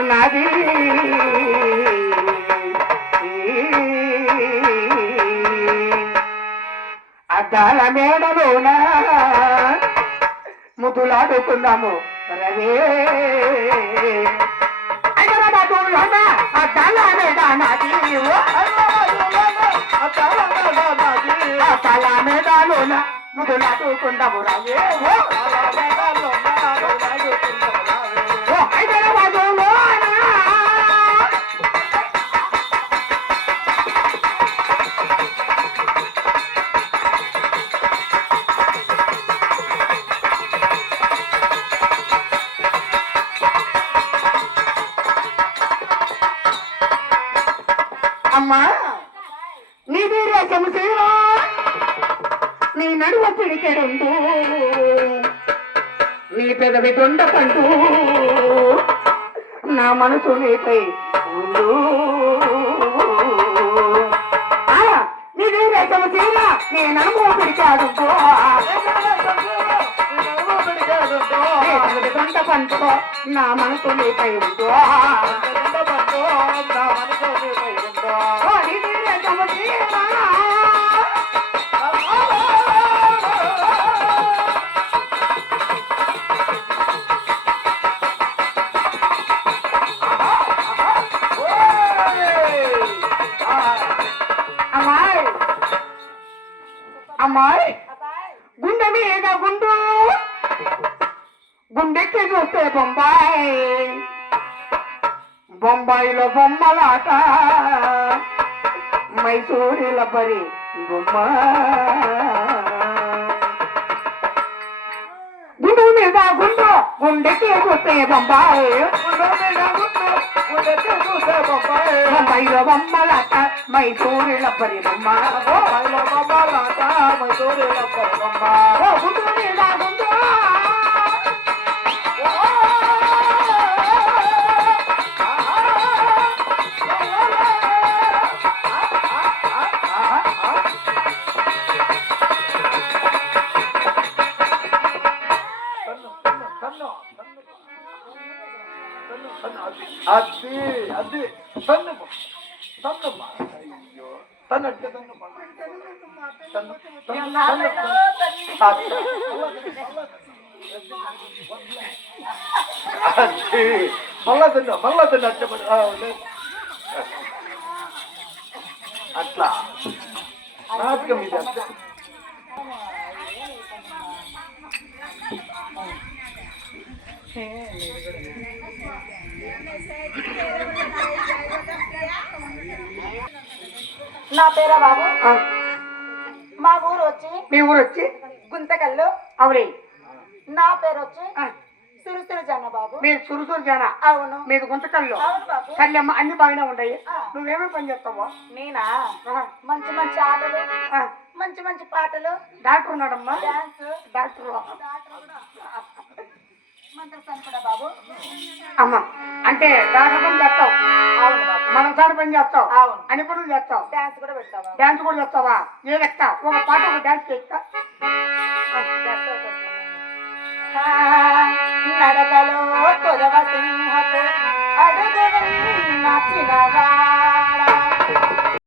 నాది అద్దాల మేడలోన ముద్దులాడుకుందాము రవే హైదరాబాద్ అద్దాల మేడ నాది అద్దాల మేడలోన ముద్దులాడుకుందాము రవే అమ్మా నీది రేఖము తీరా నీ నడువ పిడికెడుండు నీ పెదవి దొండ పండు నా మనసు నీపై ఉండు నీది రేఖము తీరా నీ నడువ పిడికాడుంటూ దొండ పండు నా మనసు నీపై ఉండు అమ్మాయి గుండె మీద గుండు గుండెకి చూస్తే బొంబాయిలో బొమ్మలాట మైసూరిల పరి బొమ్మ గుండె మీద గుండు గుండెకి చూస్తే బొంబాయిలో బొమ్మలాట మైసూరిల పరి బొమ్మ గుండు మీద గుండు అది అది తన్ను తన్ను అయ్యో తన్నట్టు మళ్ళా తన్ను అట్లా నాటకం ఇది అట్లా నా పేరా బాబు మా ఊరు వచ్చి మీ ఊరు వచ్చి గుంతకల్లు అవునే నా పేరు వచ్చి సురుసురు జన బాబు మీరు సురుసురు జన అవును మీకు గుంతకల్లు అవును బాబు కళ్ళమ్మ అన్ని బాగానే ఉంటాయి నువ్వేమేమి పని చేస్తావో నేనా మంచి మంచి ఆటలు మంచి మంచి పాటలు డాక్టర్ ఉన్నాడమ్మా డాన్స్ డాక్టర్ బాబు అమ్మ అంటే డాక్టర్ పని చేస్తావు అవును బాబు మనం సారి పని చేస్తావు అవును అన్ని పనులు చేస్తావు డాన్స్ కూడా పెడతావా డాన్స్ కూడా చేస్తావా ఏదెక్తా ఒక పాట ఒక డాన్స్ చేస్తా నడకలో పొదవ సింహపు అడుగు నచ్చినవా